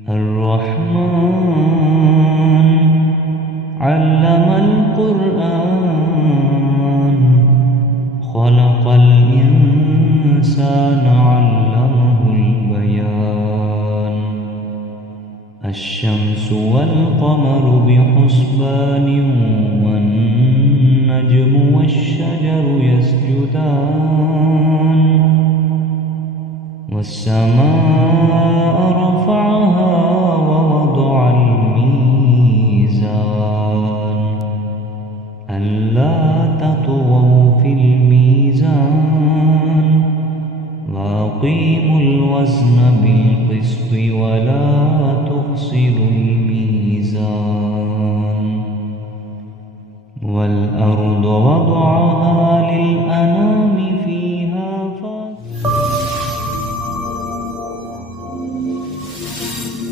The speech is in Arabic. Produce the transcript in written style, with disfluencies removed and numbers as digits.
الرحمن علم القرآن خلق الإنسان علمه البيان الشمس والقمر بحسبان والنجم والشجر يسجدان والسماء رفعها ووضع الميزان ألا تطغوا في الميزان وأقيموا الوزن بالقسط ولا تخسروا الميزان والأرض وضعها للأنام